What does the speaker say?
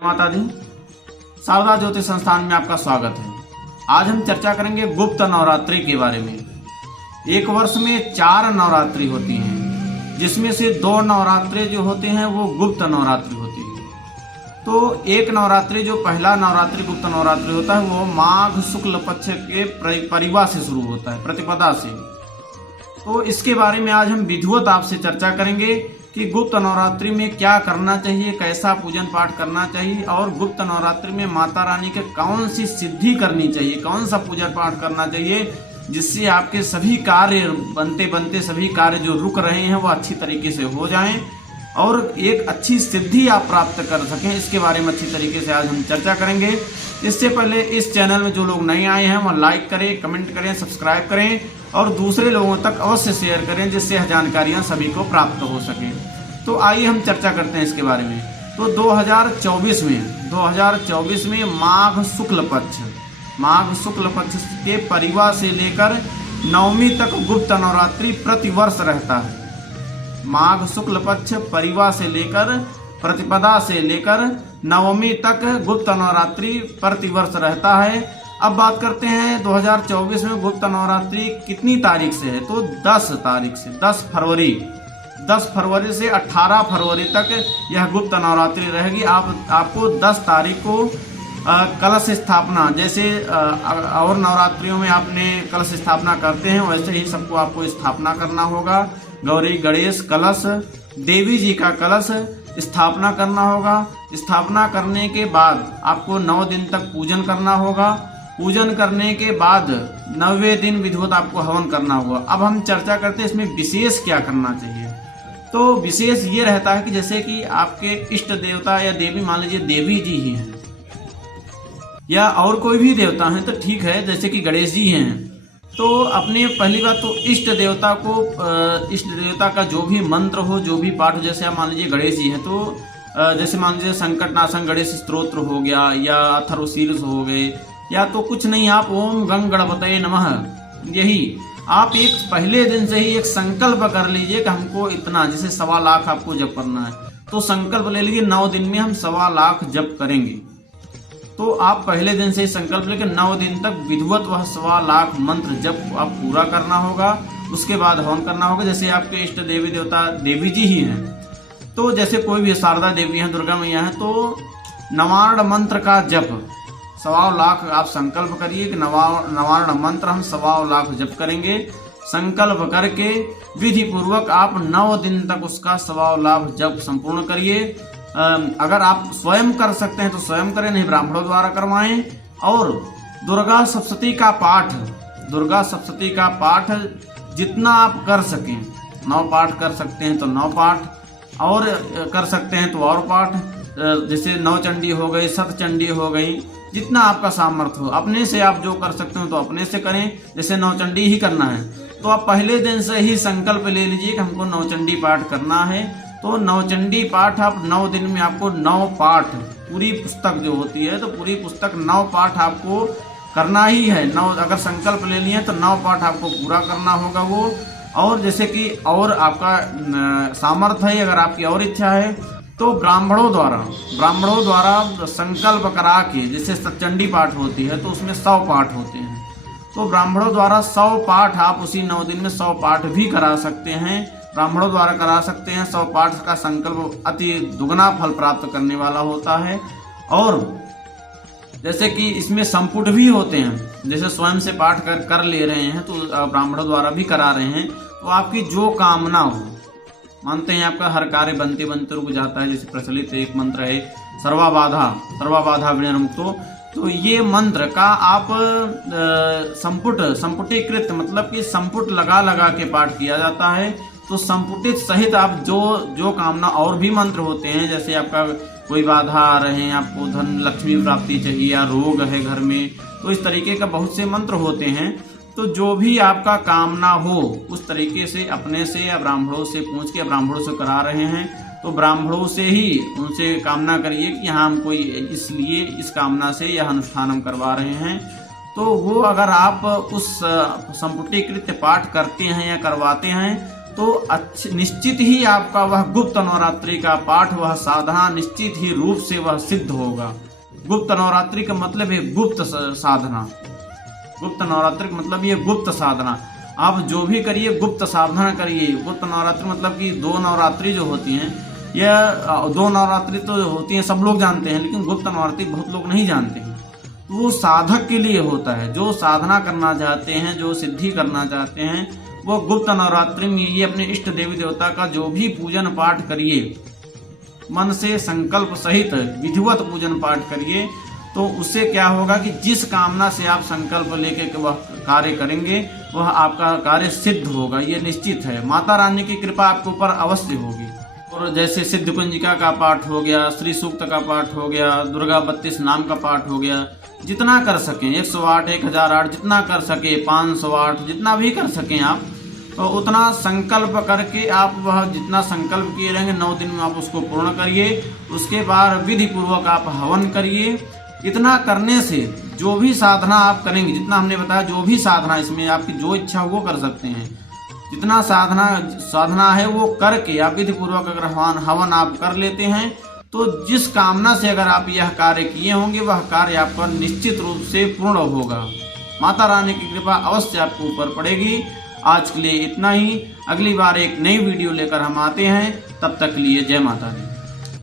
माता दी। शारदा ज्योतिष संस्थान में आपका स्वागत है। आज हम चर्चा करेंगे गुप्त नवरात्रि के बारे में। एक वर्ष में 4 नवरात्रि होती हैं, जिसमें से 2 नवरात्रि जो होते हैं वो गुप्त नवरात्रि होती है। तो एक नवरात्रि जो पहला नवरात्रि गुप्त नवरात्रि होता है वो माघ शुक्ल पक्ष के परिवा से शुरू होता है, प्रतिपदा से। तो इसके बारे में आज हम विधिवत आपसे चर्चा करेंगे कि गुप्त नवरात्रि में क्या करना चाहिए, कैसा पूजन पाठ करना चाहिए और गुप्त नवरात्रि में माता रानी के कौन सी सिद्धि करनी चाहिए, कौन सा पूजन पाठ करना चाहिए जिससे आपके सभी कार्य बनते बनते सभी कार्य जो रुक रहे हैं वो अच्छी तरीके से हो जाएं और एक अच्छी सिद्धि आप प्राप्त कर सकें। इसके बारे में अच्छी तरीके से आज हम चर्चा करेंगे। इससे पहले इस चैनल में जो लोग नए आए हैं वो लाइक करें, कमेंट करें, सब्सक्राइब करें और दूसरे लोगों तक अवश्य शेयर करें जिससे यह जानकारियां सभी को प्राप्त हो सके। तो आइए हम चर्चा करते हैं इसके बारे में। तो 2024 में माघ शुक्ल पक्ष के परिवा से लेकर नवमी तक गुप्त नवरात्रि प्रतिवर्ष रहता है। माघ शुक्ल पक्ष परिवा से लेकर प्रतिपदा से लेकर नवमी तक गुप्त नवरात्रि प्रतिवर्ष रहता है। अब बात करते हैं 2024 में गुप्त नवरात्रि कितनी तारीख से है। तो 10 तारीख से 10 फरवरी से 18 फरवरी तक यह गुप्त नवरात्रि रहेगी। आपको 10 तारीख को कलश स्थापना, जैसे और नवरात्रियों में आपने कलश स्थापना करते हैं वैसे ही सबको आपको स्थापना करना होगा। गौरी गणेश कलश, देवी जी का कलश स्थापना करना होगा। स्थापना करने के बाद आपको 9 दिन तक पूजन करना होगा। पूजन करने के बाद 9वें दिन विधिवत आपको हवन करना होगा। अब हम चर्चा करते हैं इसमें विशेष क्या करना चाहिए। तो विशेष ये रहता है कि जैसे कि आपके इष्ट देवता या देवी, मान लीजिए देवी जी ही हैं या और कोई भी देवता हैं तो ठीक है, जैसे कि गणेश जी हैं, तो अपने पहली बात तो इष्ट देवता का जो भी मंत्र हो, जो भी पाठ हो, जैसे आप मान लीजिए गणेश जी हैं तो जैसे मान लीजिए संकट नाशन गणेश स्तोत्र हो गया या अथर्वशीर्ष हो गए, या तो कुछ नहीं आप ओम गंग गणपतये नमः, यही आप एक पहले दिन से ही एक संकल्प कर लीजिए कि हमको इतना, जैसे 1.25 लाख आपको जप करना है तो संकल्प ले लीजिए 9 दिन में हम 1.25 लाख जप करेंगे। तो आप पहले दिन से ही संकल्प लेकर 9 दिन तक विधिवत वह 1.25 लाख मंत्र जप आप पूरा करना होगा। उसके बाद हवन करना होगा। जैसे आपके इष्ट देवी देवता देवी जी ही हैं, तो जैसे कोई भी शारदा देवी हैं, दुर्गा मैया हैं, तो नवार्ण मंत्र का जप 1.25 लाख आप संकल्प करिए कि नवार्ण मंत्र हम 1.25 लाख जप करेंगे। संकल्प करके विधि पूर्वक आप 9 दिन तक उसका 1.25 लाख जप संपूर्ण करिए। अगर आप स्वयं कर सकते हैं तो स्वयं करें, नहीं ब्राह्मणों द्वारा करवाएं। और दुर्गा सप्तशती का पाठ जितना आप कर सकें, 9 पाठ कर सकते हैं तो 9 पाठ, और कर सकते हैं तो और पाठ, जैसे 9 चंडी हो गई, 7 चंडी हो गई, जितना आपका सामर्थ्य हो। अपने से आप जो कर सकते हो तो अपने से करें। जैसे 9 चंडी ही करना है तो आप पहले दिन से ही संकल्प ले लीजिए कि हमको 9 चंडी पाठ करना है। तो 9 चंडी पाठ आप 9 दिन में आपको 9 पाठ, पूरी पुस्तक जो होती है तो पूरी पुस्तक 9 पाठ आपको करना ही है। 9 अगर संकल्प ले लिए तो 9 पाठ आपको पूरा करना होगा वो। और जैसे कि और आपका सामर्थ्य है, अगर आपकी और इच्छा है तो ब्राह्मणों द्वारा संकल्प करा के, जैसे सतचंडी पाठ होती है तो उसमें 100 पाठ होते हैं, तो ब्राह्मणों द्वारा 100 पाठ आप उसी 9 दिन में 100 पाठ भी करा सकते हैं। ब्राह्मणों द्वारा करा सकते हैं। 100 पाठ का संकल्प अति दुगना फल प्राप्त करने वाला होता है। और जैसे कि इसमें संपुट भी होते हैं, जैसे स्वयं से पाठ कर ले रहे हैं तो ब्राह्मणों द्वारा भी करा रहे हैं, तो आपकी जो कामना हो, मानते हैं आपका हर कार्य बनते बनते रुक जाता है। जैसे प्रचलित एक मंत्र है सर्वबाधा विनिर्मुक्तो, तो ये मंत्र का आप संपुटीकृत, मतलब कि संपुट लगा के पाठ किया जाता है। तो संपुटित सहित आप जो कामना, और भी मंत्र होते हैं, जैसे आपका कोई बाधा आ रहे हैं, आपको धन लक्ष्मी प्राप्ति चाहिए या रोग है घर में, तो इस तरीके का बहुत से मंत्र होते हैं। तो जो भी आपका कामना हो उस तरीके से अपने से या ब्राह्मणों से पूछ के, ब्राह्मणों से करा रहे हैं तो ब्राह्मणों से ही उनसे कामना करिए कि हाँ हम कोई इसलिए इस कामना से यह अनुष्ठान हम करवा रहे हैं। तो वो अगर आप उस संपुटीकृत पाठ करते हैं या करवाते हैं तो निश्चित ही आपका वह गुप्त नवरात्रि का पाठ, वह साधना निश्चित ही रूप से वह सिद्ध होगा। गुप्त नवरात्रि का मतलब है गुप्त साधना। गुप्त नवरात्रि का मतलब ये गुप्त साधना। आप जो भी करिए गुप्त साधना करिए। गुप्त नवरात्रि मतलब कि 2 नवरात्रि जो होती हैं, यह 2 नवरात्रि तो होती हैं सब लोग जानते हैं, लेकिन गुप्त नवरात्रि बहुत लोग नहीं जानते हैं। वो साधक के लिए होता है, जो साधना करना चाहते हैं, जो सिद्धि करना चाहते हैं, वो गुप्त नवरात्रि में ये अपने इष्ट देवी देवता का जो भी पूजन पाठ करिए, मन से संकल्प सहित विधिवत पूजन पाठ करिए, तो उससे क्या होगा कि जिस कामना से आप संकल्प लेके वह कार्य करेंगे वह आपका कार्य सिद्ध होगा, ये निश्चित है। माता रानी की कृपा आपके ऊपर अवश्य होगी। और जैसे सिद्ध कुंजिका का पाठ हो गया, श्री सूक्त का पाठ हो गया, दुर्गा 32 नाम का पाठ हो गया, जितना कर सकें 108, 1008, जितना कर सके, 508, जितना भी कर सकें आप, तो उतना संकल्प करके आप वह जितना संकल्प किए रहेंगे 9 दिन में आप उसको पूर्ण करिए। उसके बाद विधि पूर्वक आप हवन करिए। इतना करने से जो भी साधना आप करेंगे, जितना हमने बताया, जो भी साधना, इसमें आपकी जो इच्छा वो कर सकते हैं, जितना साधना है वो करके आप विधि पूर्वक अगर हवन आप कर लेते हैं, तो जिस कामना से अगर आप यह कार्य किए होंगे वह कार्य आपका निश्चित रूप से पूर्ण होगा। माता रानी की कृपा अवश्य आपके ऊपर पड़ेगी। आज के लिए इतना ही। अगली बार एक नई वीडियो लेकर हम आते हैं, तब तक के लिए जय माता दी।